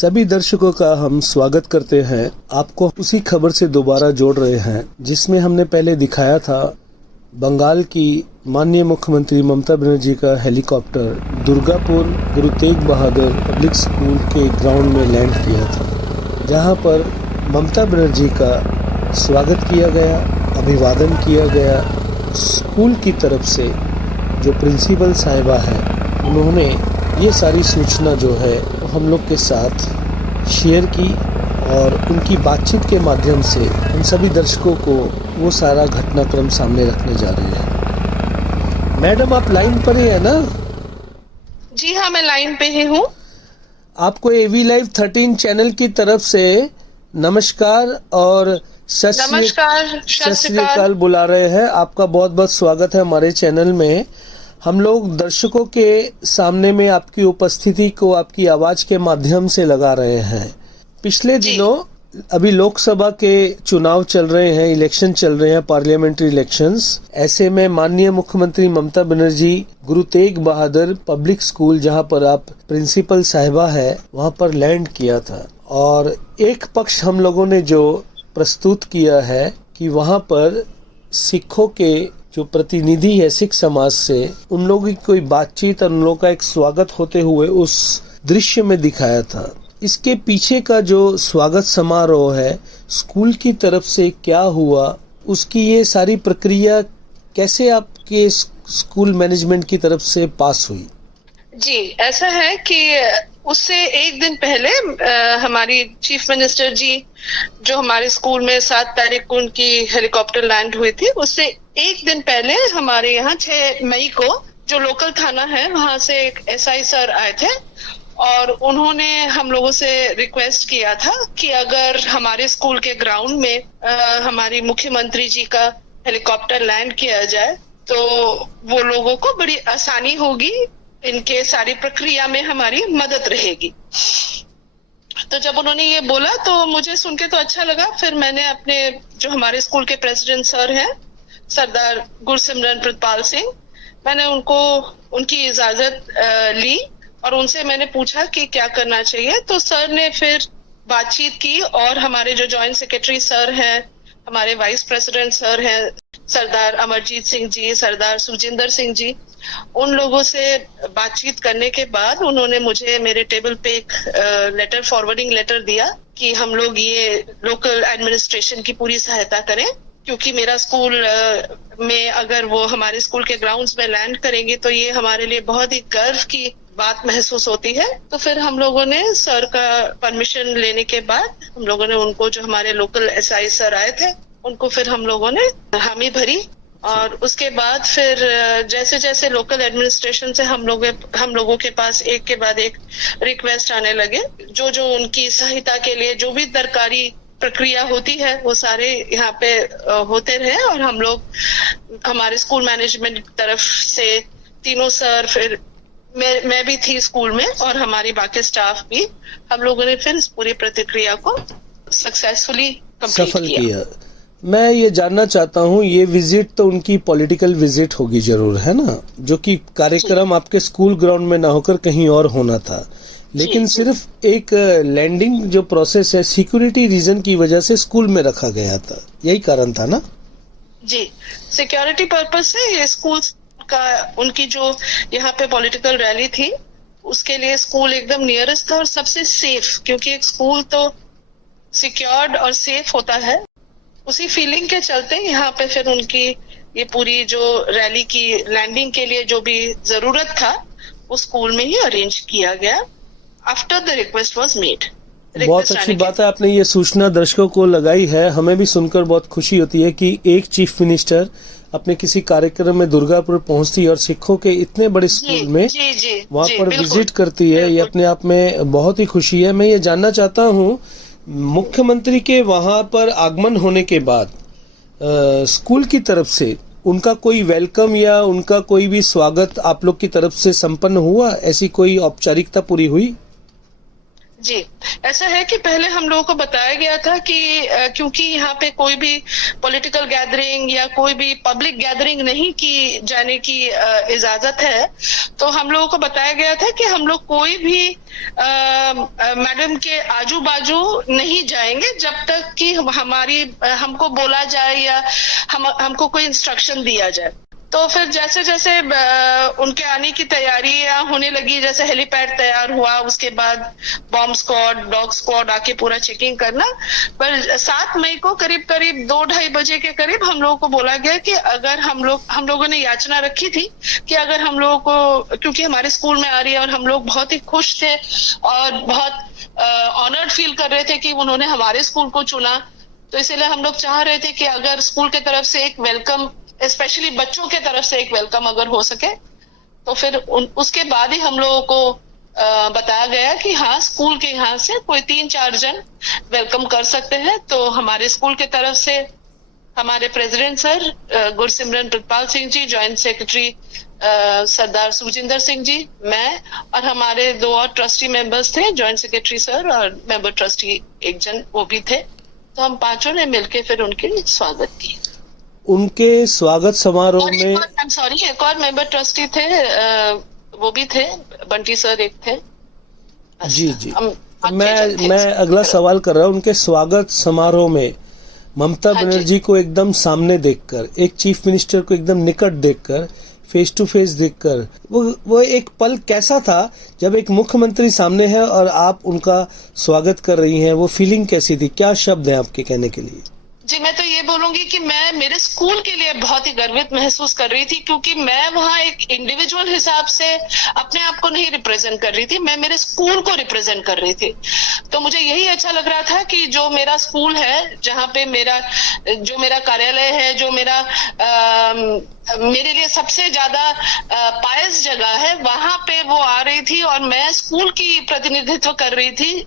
सभी दर्शकों का हम स्वागत करते हैं। आपको उसी खबर से दोबारा जोड़ रहे हैं जिसमें हमने पहले दिखाया था बंगाल की माननीय मुख्यमंत्री ममता बनर्जी का helicopter Durgapur Guru Tegh Bahadur public school के ग्राउंड में लैंड किया था, जहां पर ममता बनर्जी का स्वागत किया गया, अभिवादन किया गया। स्कूल की तरफ से जो प्रिंसिपल साहिबा है उन्होंने ये सारी सूचना जो है वो हम लोग के साथ शेयर की और उनकी बातचीत के माध्यम से उन सभी दर्शकों को वो सारा घटनाक्रम सामने रखने जा रहे हैं। मैडम, आप लाइन पर ही है ना? जी हाँ, मैं लाइन पे ही हूँ। आपको एवी लाइव 13 चैनल की तरफ से नमस्कार और सत श्री अकाल बुला रहे हैं। आपका बहुत बहुत स्वागत है हमारे चैनल में। हम लोग दर्शकों के सामने में आपकी उपस्थिति को आपकी आवाज के माध्यम से लगा रहे हैं। पिछले दिनों अभी लोकसभा के चुनाव चल रहे हैं, इलेक्शन चल रहे हैं, पार्लियामेंट्री इलेक्शंस। ऐसे में माननीय मुख्यमंत्री ममता बनर्जी गुरु तेग बहादुर पब्लिक स्कूल, जहां पर आप प्रिंसिपल साहिबा है, वहां पर लैंड किया था। और एक पक्ष हम लोगों ने जो प्रस्तुत किया है कि वहां पर सिखों के जो प्रतिनिधि है सिख समाज से, उन लोगों की कोई बातचीत और उन लोगों का एक स्वागत होते हुए उस दृश्य में दिखाया था। इसके पीछे का जो स्वागत समारोह है स्कूल की तरफ से क्या हुआ, उसकी ये सारी प्रक्रिया कैसे आपके स्कूल मैनेजमेंट की तरफ से पास हुई? जी, ऐसा है कि उससे एक दिन पहले हमारी चीफ मिनिस्टर जी जो हमारे स्कूल में 7 तारीख को उनकी हेलीकॉप्टर लैंड हुई थी, उससे एक दिन पहले हमारे यहाँ 6 मई को जो लोकल थाना है वहां से एक एसआई सर आए थे और उन्होंने हम लोगों से रिक्वेस्ट किया था कि अगर हमारे स्कूल के ग्राउंड में हमारी मुख्यमंत्री जी का हेलीकॉप्टर लैंड किया जाए तो वो लोगों को बड़ी आसानी होगी, इनके सारी प्रक्रिया में हमारी मदद रहेगी। तो जब उन्होंने ये बोला तो मुझे सुन के तो अच्छा लगा। फिर मैंने अपने जो हमारे स्कूल के प्रेसिडेंट सर हैं सरदार गुरसिमरन प्रीतपाल सिंह, मैंने उनको उनकी इजाजत ली और उनसे मैंने पूछा कि क्या करना चाहिए। तो सर ने फिर बातचीत की और हमारे जो जॉइंट सेक्रेटरी सर हैं, हमारे वाइस प्रेसिडेंट सर हैं सरदार अमरजीत सिंह जी, सरदार सुजिंदर सिंह जी, उन लोगों से बातचीत करने के बाद उन्होंने मुझे मेरे टेबल पे एक लेटर, फॉरवर्डिंग लेटर दिया कि हम लोग ये लोकल एडमिनिस्ट्रेशन की पूरी सहायता करें, क्योंकि मेरा स्कूल में अगर वो हमारे स्कूल के ग्राउंड्स में लैंड करेंगे तो ये हमारे लिए बहुत ही गर्व की बात महसूस होती है। तो फिर हम लोगों ने सर का परमिशन लेने के बाद हम लोगों ने उनको, जो हमारे लोकल एसआई सर आए थे, उनको फिर हम लोगों ने हामी भरी और उसके बाद फिर जैसे जैसे लोकल एडमिनिस्ट्रेशन से हम लोगों के पास एक के बाद एक रिक्वेस्ट आने लगे। जो जो उनकी सहायता के लिए जो भी दरकारी प्रक्रिया होती है वो सारे यहाँ पे होते रहे और हम लोग, हमारे स्कूल मैनेजमेंट की तरफ से तीनों सर, फिर मैं भी थी स्कूल में और हमारी बाकी स्टाफ भी, हम लोगों ने फिर इस पूरी प्रतिक्रिया को सक्सेसफुली सफल किया। मैं ये जानना चाहता हूँ, ये विजिट तो उनकी पॉलिटिकल विजिट होगी जरूर, है ना, जो कि कार्यक्रम आपके स्कूल ग्राउंड में ना होकर कहीं और होना था, लेकिन सिर्फ एक लैंडिंग जो प्रोसेस है सिक्योरिटी रीजन की वजह से स्कूल में रखा गया था, यही कारण था ना? जी, सिक्योरिटी पर्पस से ये स्कूल का, उनकी जो यहाँ पे पॉलिटिकल रैली थी उसके लिए स्कूल एकदम नियरेस्ट था और सबसे सेफ, क्योंकि एक स्कूल तो सिक्योर्ड और सेफ होता है, उसी फीलिंग के चलते यहाँ पे फिर उनकी ये पूरी जो रैली की लैंडिंग के लिए जो भी जरूरत था वो स्कूल में ही अरेंज किया गया after the request was made. बहुत अच्छी बात है, आपने ये सूचना दर्शकों को लगाई है। हमें भी सुनकर बहुत खुशी होती है कि एक चीफ मिनिस्टर अपने किसी कार्यक्रम में दुर्गापुर पहुंचती है और सिखों के इतने बड़े स्कूल में वहां पर विजिट करती है, ये अपने आप में बहुत ही खुशी है। मैं ये जानना चाहता हूँ, मुख्यमंत्री के वहां पर आगमन होने के बाद स्कूल की तरफ से उनका कोई वेलकम या उनका कोई भी स्वागत आप लोग की तरफ से संपन्न हुआ? ऐसी कोई औपचारिकता पूरी हुई? जी, ऐसा है कि पहले हम लोगों को बताया गया था कि क्योंकि यहाँ पे कोई भी पॉलिटिकल गैदरिंग या कोई भी पब्लिक गैदरिंग नहीं की जाने की इजाजत है, तो हम लोगों को बताया गया था कि हम लोग कोई भी मैडम के आजू बाजू नहीं जाएंगे जब तक कि हमको बोला जाए या हमको कोई इंस्ट्रक्शन दिया जाए। तो फिर जैसे जैसे उनके आने की तैयारियां होने लगी, जैसे हेलीपैड तैयार हुआ, उसके बाद बॉम्ब स्क्वाड, डॉग स्क्वाड आके पूरा चेकिंग करना। पर 7 मई को करीब 2-2:30 बजे के करीब हम लोगों को बोला गया कि अगर हम लोगों ने याचना रखी थी कि अगर हम लोगों को, क्योंकि हमारे स्कूल में आ रही है और हम लोग बहुत ही खुश थे और बहुत ऑनर्ड फील कर रहे थे कि उन्होंने हमारे स्कूल को चुना, तो इसलिए हम लोग चाह रहे थे कि अगर स्कूल की तरफ से एक वेलकम, स्पेशली बच्चों के तरफ से एक वेलकम अगर हो सके, तो फिर उसके बाद ही हम लोगों को बताया गया कि हाँ, स्कूल के यहाँ से कोई 3-4 जन वेलकम कर सकते हैं। तो हमारे स्कूल के तरफ से हमारे president sir Gursimran Pritpal Singh ji, joint secretary सरदार सुजिंदर सिंह जी, मैं और हमारे 2 और ट्रस्टी मेंबर्स थे, ज्वाइंट सेक्रेटरी सर और मेंबर ट्रस्टी एक जन वो भी थे। तो हम पांचों ने मिलकर फिर उनके स्वागत किया। उनके स्वागत समारोह में एक और मेंबर ट्रस्टी थे, वो भी थे, बंटी सर एक थे। जी जी, मैं अगला सवाल कर रहा हूँ। उनके स्वागत समारोह में ममता बनर्जी को एकदम सामने देखकर, एक चीफ मिनिस्टर को एकदम निकट देखकर, फेस टू फेस देखकर, वो एक पल कैसा था जब एक मुख्यमंत्री सामने है और आप उनका स्वागत कर रही हैं? वो फीलिंग कैसी थी? क्या शब्द है आपके कहने के लिए? जी, मैं तो ये बोलूंगी कि मैं मेरे स्कूल के लिए बहुत ही गर्वित महसूस कर रही थी, क्योंकि मैं वहाँ एक इंडिविजुअल हिसाब से अपने आप को नहीं रिप्रेजेंट कर रही थी, मैं मेरे स्कूल को रिप्रेजेंट कर रही थी। तो मुझे यही अच्छा लग रहा था कि जो मेरा स्कूल है, जहाँ पे जो मेरा कार्यालय है, जो मेरे लिए सबसे ज्यादा पायस जगह है, वहां पे वो आ रही थी और मैं स्कूल की प्रतिनिधित्व कर रही थी।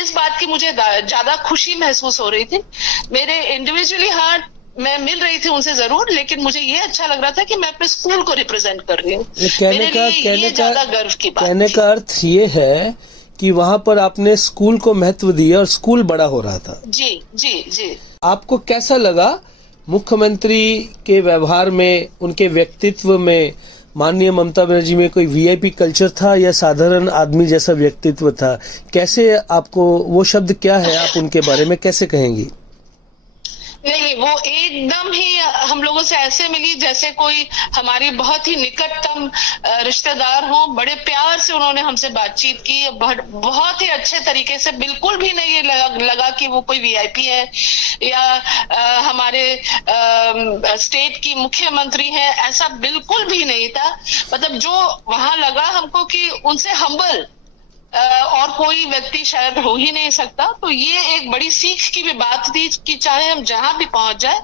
इस बात की मुझे ज्यादा खुशी महसूस हो रही थी। मेरे इंडिविजुअली हार्ट मैं मिल रही थी उनसे जरूर, लेकिन मुझे ये अच्छा लग रहा था कि मैं अपने स्कूल को रिप्रेजेंट कर रही हूँ। कहने का अर्थ ये है कि वहाँ पर आपने स्कूल को महत्व दिया और स्कूल बड़ा हो रहा था। जी जी जी। आपको कैसा लगा मुख्यमंत्री के व्यवहार में, उनके व्यक्तित्व में? माननीय ममता बनर्जी में कोई वीआईपी कल्चर था या साधारण आदमी जैसा व्यक्तित्व था? कैसे आपको वो शब्द क्या है, आप उनके बारे में कैसे कहेंगी? नहीं, वो एकदम ही हम लोगों से ऐसे मिली जैसे कोई हमारी बहुत ही निकटतम रिश्तेदार हो। बड़े प्यार से उन्होंने हमसे बातचीत की, बहुत ही अच्छे तरीके से। बिल्कुल भी नहीं लगा कि वो कोई वीआईपी है या हमारे स्टेट की मुख्यमंत्री है, ऐसा बिल्कुल भी नहीं था। मतलब जो वहां लगा हमको कि उनसे हम्बल और कोई व्यक्ति शायद हो ही नहीं सकता। तो ये एक बड़ी सीख की भी बात थी कि चाहे हम जहां भी पहुंच जाए,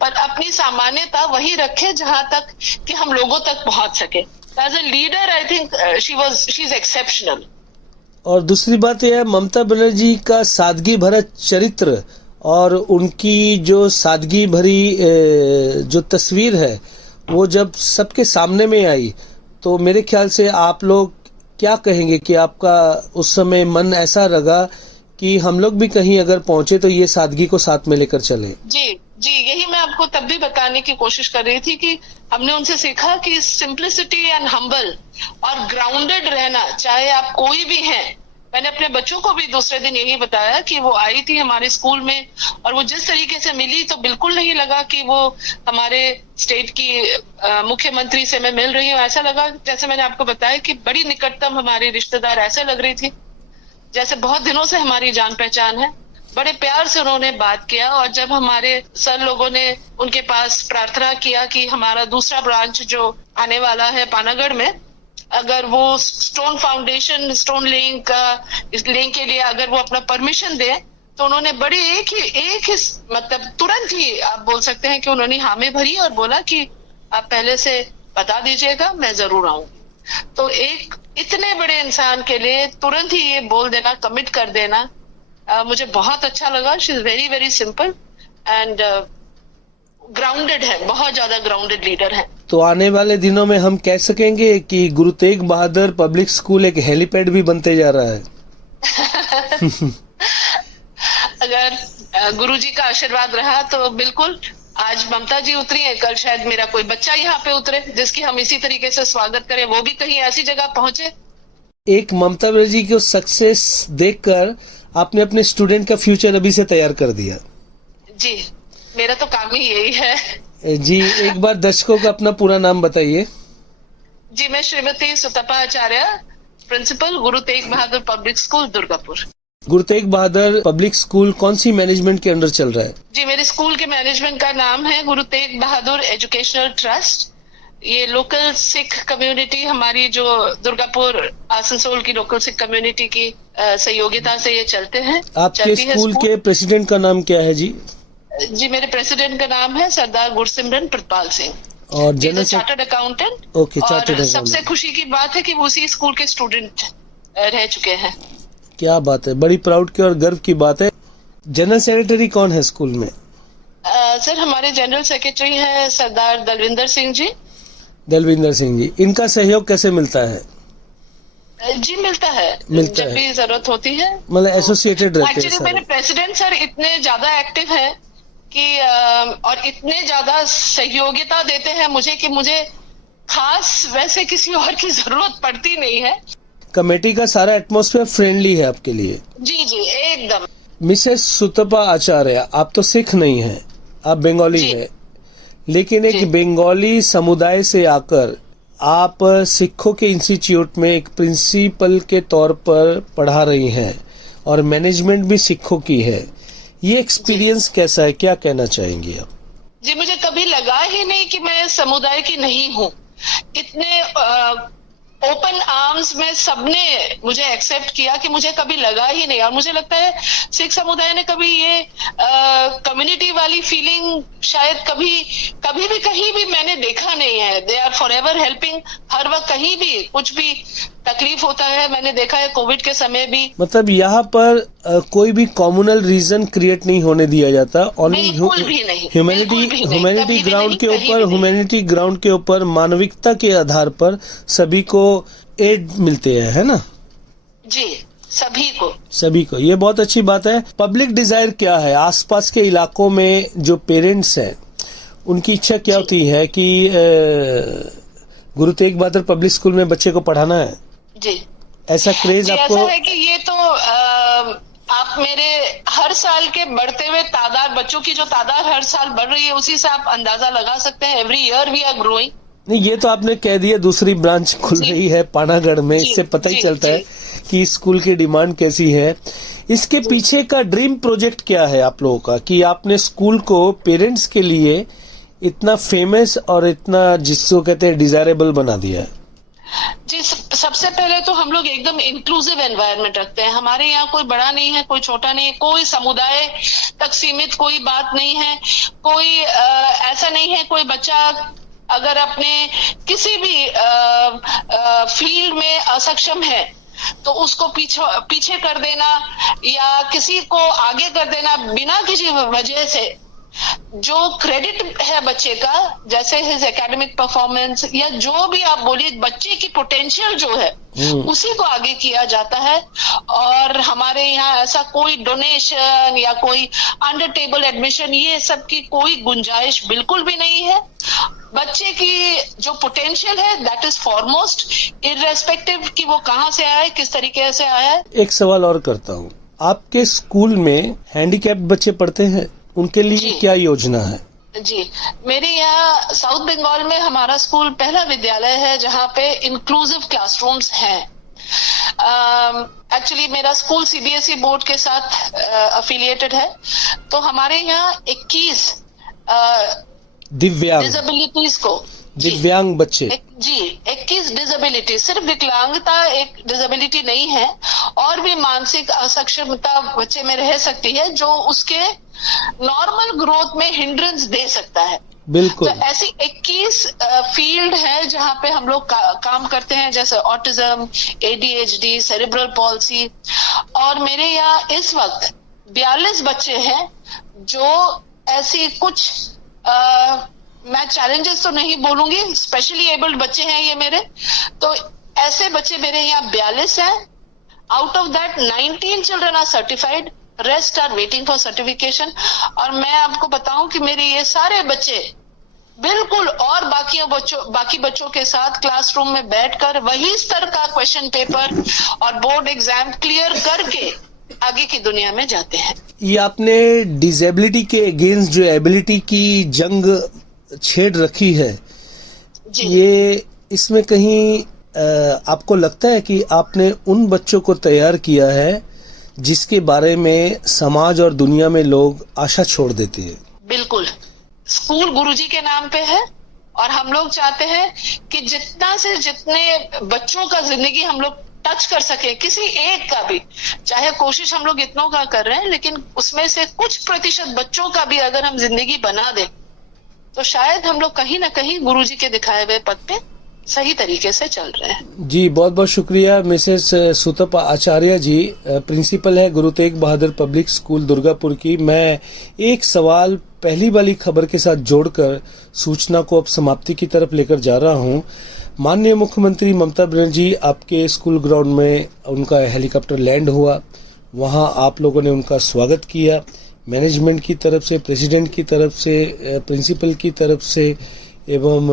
पर अपनी सामान्यता वही रखे जहां तक कि हम लोगों तक पहुंच सके। As a leader I think she is exceptional. और दूसरी बात यह है, ममता बनर्जी का सादगी भरा चरित्र और उनकी जो सादगी भरी जो तस्वीर है, वो जब सबके सामने में आई, तो मेरे ख्याल से आप लोग क्या कहेंगे कि आपका उस समय मन ऐसा लगा कि हम लोग भी कहीं अगर पहुंचे तो ये सादगी को साथ में लेकर चले? जी जी, यही मैं आपको तब भी बताने की कोशिश कर रही थी कि हमने उनसे सीखा कि सिंप्लिसिटी एंड हम्बल और ग्राउंडेड रहना, चाहे आप कोई भी हैं। मैंने अपने बच्चों को भी दूसरे दिन यही बताया कि वो आई थी हमारे स्कूल में और वो जिस तरीके से मिली, तो बिल्कुल नहीं लगा कि वो हमारे स्टेट की मुख्यमंत्री से मैं मिल रही हूँ। ऐसा लगा, जैसे मैंने आपको बताया, कि बड़ी निकटतम हमारी रिश्तेदार ऐसे लग रही थी जैसे बहुत दिनों से हमारी जान पहचान है। बड़े प्यार से उन्होंने बात किया और जब हमारे सर लोगों ने उनके पास प्रार्थना किया कि हमारा दूसरा ब्रांच जो आने वाला है पानागढ़ में, अगर वो स्टोन फाउंडेशन, स्टोन लेइंग के लिए अगर वो अपना परमिशन दे, तो उन्होंने बड़ी एक ही मतलब तुरंत ही आप बोल सकते हैं कि उन्होंने हामी भरी और बोला कि आप पहले से बता दीजिएगा, मैं जरूर आऊंगी। तो एक इतने बड़े इंसान के लिए तुरंत ही ये बोल देना, कमिट कर देना, मुझे बहुत अच्छा लगा। She is very very simple and grounded है, बहुत ज्यादा ग्राउंडेड लीडर है। तो आने वाले दिनों में हम कह सकेंगे कि गुरु तेग बहादुर पब्लिक स्कूल एक हेलीपैड भी बनते जा रहा है? अगर गुरुजी का आशीर्वाद रहा तो बिल्कुल आज ममता जी उतरी है, कल शायद मेरा कोई बच्चा यहाँ पे उतरे जिसकी हम इसी तरीके से स्वागत करें, वो भी कहीं ऐसी जगह पहुंचे। एक ममता जी को सक्सेस देखकर आपने अपने स्टूडेंट का फ्यूचर अभी से तैयार कर दिया। जी, मेरा तो काम ही यही है। जी, एक बार दर्शकों का अपना पूरा नाम बताइए। जी, मैं श्रीमती सुतपा आचार्य, principal Guru Tegh Bahadur public school Durgapur. Guru Tegh Bahadur public school कौन सी मैनेजमेंट के अंडर चल रहा है? जी, मेरे स्कूल के मैनेजमेंट का नाम है गुरु तेग बहादुर एजुकेशनल ट्रस्ट। ये लोकल सिख कम्युनिटी, हमारी जो दुर्गापुर आसनसोल की लोकल सिख कम्युनिटी की सहयोगिता से ये चलते हैं। आपके स्कूल के प्रेसिडेंट का नाम क्या है जी? जी, मेरे प्रेसिडेंट का नाम है सरदार गुरसिमरन प्रतपाल सिंह और general chartered accountant. Okay, chartered और सबसे खुशी की बात है कि वो उसी स्कूल के स्टूडेंट रह चुके हैं। क्या बात है, बड़ी प्राउड की और गर्व की बात है। जनरल सेक्रेटरी कौन है स्कूल में? सर, हमारे जनरल सेक्रेटरी हैं सरदार दलविंदर सिंह जी। दलविंदर सिंह जी, इनका सहयोग कैसे मिलता है? जी, मिलता है जब भी जरूरत होती है, मतलब एसोसिएटेड रहते हैं। एक्चुअली मेरे प्रेसिडेंट सर इतने ज्यादा एक्टिव हैं कि और इतने ज्यादा सहयोगिता देते हैं मुझे कि मुझे खास वैसे किसी और की जरूरत पड़ती नहीं है। कमेटी का सारा एटमॉस्फेयर फ्रेंडली है आपके लिए? जी जी, एकदम। मिसेस सुतपा आचार्य, आप तो सिख नहीं हैं, आप बंगाली हैं, लेकिन एक बंगाली समुदाय से आकर आप सिखों के इंस्टीट्यूट में एक प्रिंसिपल के तौर पर पढ़ा रही हैं और मैनेजमेंट भी सिखों की है। ये एक्सपीरियंस कैसा है, क्या कहना चाहेंगी आप? जी, मुझे कभी लगा ही नहीं कि मैं समुदाय की नहीं हूँ। इतने ओपन आर्म्स में सबने मुझे एक्सेप्ट किया कि मुझे कभी लगा ही नहीं। और मुझे लगता है सिख समुदाय ने कभी ये कम्युनिटी वाली फीलिंग शायद कभी भी कहीं भी मैंने देखा नहीं है। दे आर फॉरएवर हेल्पिंग, हर वक्त कहीं भी कुछ भी तकलीफ होता है, मैंने देखा है कोविड के समय भी। मतलब यहाँ पर कोई भी कॉम्युनल रीजन क्रिएट नहीं होने दिया जाता। ह्यूमैनिटी ग्राउंड के ऊपर मानविकता के आधार पर सभी को एड मिलते हैं, है ना? जी, सभी को ये बहुत अच्छी बात है। पब्लिक डिजायर क्या है? आसपास के इलाकों में जो पेरेंट्स हैं उनकी इच्छा क्या होती है कि गुरु तेग बहादुर पब्लिक स्कूल में बच्चे को पढ़ाना है? जी, ऐसा क्रेज आपको? ऐसा है कि ये तो आप मेरे हर साल के बढ़ते हुए तादाद, बच्चों की जो तादाद हर साल बढ़ रही है, उसी से आप अंदाजा लगा सकते हैं। Every year we are growing. नहीं, ये तो आपने कह दिया दूसरी ब्रांच खुल रही है पानागढ़ में, इससे पता ही चलता है कि स्कूल की डिमांड कैसी है। इसके पीछे का ड्रीम प्रोजेक्ट क्या है आप लोगों का कि आपने स्कूल को पेरेंट्स के लिए इतना फेमस और इतना जिसको कहते हैं डिजायरेबल बना दिया है? जी, सबसे पहले तो हम लोग एकदम इंक्लूसिव एनवायरनमेंट रखते हैं। हमारे यहाँ कोई बड़ा नहीं है, कोई छोटा नहीं है, कोई समुदाय तक सीमित कोई बात नहीं है। कोई ऐसा नहीं है कोई बच्चा अगर अपने किसी भी फील्ड में असक्षम है तो उसको पीछे कर देना या किसी को आगे कर देना बिना किसी वजह से। जो क्रेडिट है बच्चे का, जैसे हिज एकेडमिक परफॉर्मेंस या जो भी आप बोलिए, बच्चे की पोटेंशियल जो है उसी को आगे किया जाता है। और हमारे यहाँ ऐसा कोई डोनेशन या कोई अंडर टेबल एडमिशन, ये सब की कोई गुंजाइश बिल्कुल भी नहीं है। बच्चे की जो पोटेंशियल है दैट इज फॉरमोस्ट, इररेस्पेक्टिव कि वो कहाँ से आया है, किस तरीके से आया है। एक सवाल और करता हूँ, आपके स्कूल में हैंडीकैप्ड बच्चे पढ़ते हैं? उनके लिए क्या योजना है? जी, मेरे यहाँ साउथ बंगाल में हमारा स्कूल पहला विद्यालय है जहाँ पे इंक्लूसिव क्लासरूम्स हैं। एक्चुअली मेरा स्कूल सीबीएसई बोर्ड के साथ अफिलिएटेड है, तो हमारे यहाँ 21 डिसेबिलिटीज को, दिव्यांग बच्चे, 21 डिसेबिलिटी, सिर्फ विकलांगता एक डिसेबिलिटी नहीं है, और भी मानसिक असक्षमता बच्चे में रह सकती है जो उसके नॉर्मल ग्रोथ में हिंड्रेंस दे सकता है। बिल्कुल। तो ऐसी 21 फील्ड है जहाँ पे हम लोग काम करते हैं, जैसे ऑटिज्म, एडीएचडी, सेरिब्रल पॉल्सी। और मेरे यहाँ इस वक्त 42 बच्चे हैं जो ऐसी कुछ मैं चैलेंजेस तो नहीं बोलूंगी, स्पेशली एबल्ड बच्चे हैं ये मेरे। तो ऐसे बच्चे मेरे यहाँ 42 हैं out of that 19 children are certified, rest are waiting for certification. और मैं आपको बताऊं कि मेरे ये सारे बच्चे बिल्कुल और बाकी बच्चों के साथ क्लासरूम में बैठकर वही स्तर का क्वेश्चन पेपर और बोर्ड एग्जाम क्लियर करके आगे की दुनिया में जाते हैं। ये आपने डिसेबिलिटी के अगेंस्ट जो एबिलिटी की जंग छेड़ रखी है, ये इसमें कहीं आपको लगता है कि आपने उन बच्चों को तैयार किया है जिसके बारे में समाज और दुनिया में लोग आशा छोड़ देते हैं? बिल्कुल, स्कूल गुरुजी के नाम पे है और हम लोग चाहते हैं कि जितने बच्चों का जिंदगी हम लोग टच कर सके, किसी एक का भी, चाहे कोशिश हम लोग इतनों का कर रहे हैं, लेकिन उसमें से कुछ प्रतिशत बच्चों का भी अगर हम जिंदगी बना दें तो शायद हम लोग कहीं ना कहीं गुरुजी के दिखाए हुए पथ पे सही तरीके से चल रहे हैं। जी, बहुत बहुत शुक्रिया मिसेस सुतपा आचार्य जी, प्रिंसिपल है गुरु तेग बहादुर पब्लिक स्कूल दुर्गापुर की। मैं एक सवाल पहली वाली खबर के साथ जोड़कर सूचना को अब समाप्ति की तरफ लेकर जा रहा हूं। माननीय मुख्यमंत्री ममता बनर्जी, आपके स्कूल ग्राउंड में उनका हेलीकॉप्टर लैंड हुआ, वहां आप लोगों ने उनका स्वागत किया, मैनेजमेंट की तरफ से, प्रेसिडेंट की तरफ से, प्रिंसिपल की तरफ से एवं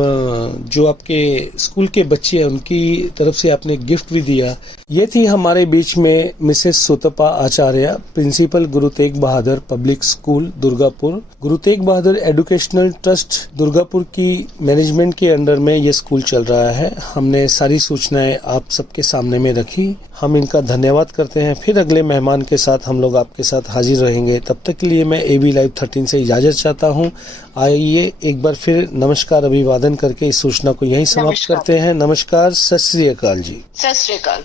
जो आपके स्कूल के बच्चे हैं उनकी तरफ से आपने गिफ्ट भी दिया। ये थी हमारे बीच में मिसेस सुतपा आचार्य, principal Guru Tegh Bahadur public school Durgapur. Guru Tegh Bahadur educational trust Durgapur की मैनेजमेंट के अंडर में ये स्कूल चल रहा है। हमने सारी सूचनाएं आप सबके सामने में रखी, हम इनका धन्यवाद करते हैं। फिर अगले मेहमान के साथ हम लोग आपके साथ हाजिर रहेंगे। तब तक के लिए मैं एबी लाइव 13 से इजाजत चाहता हूँ। आइए एक बार फिर नमस्कार अभिवादन करके इस सूचना को यहीं समाप्त करते हैं। नमस्कार, सत श्री अकाल जी। सत श्री अकाल।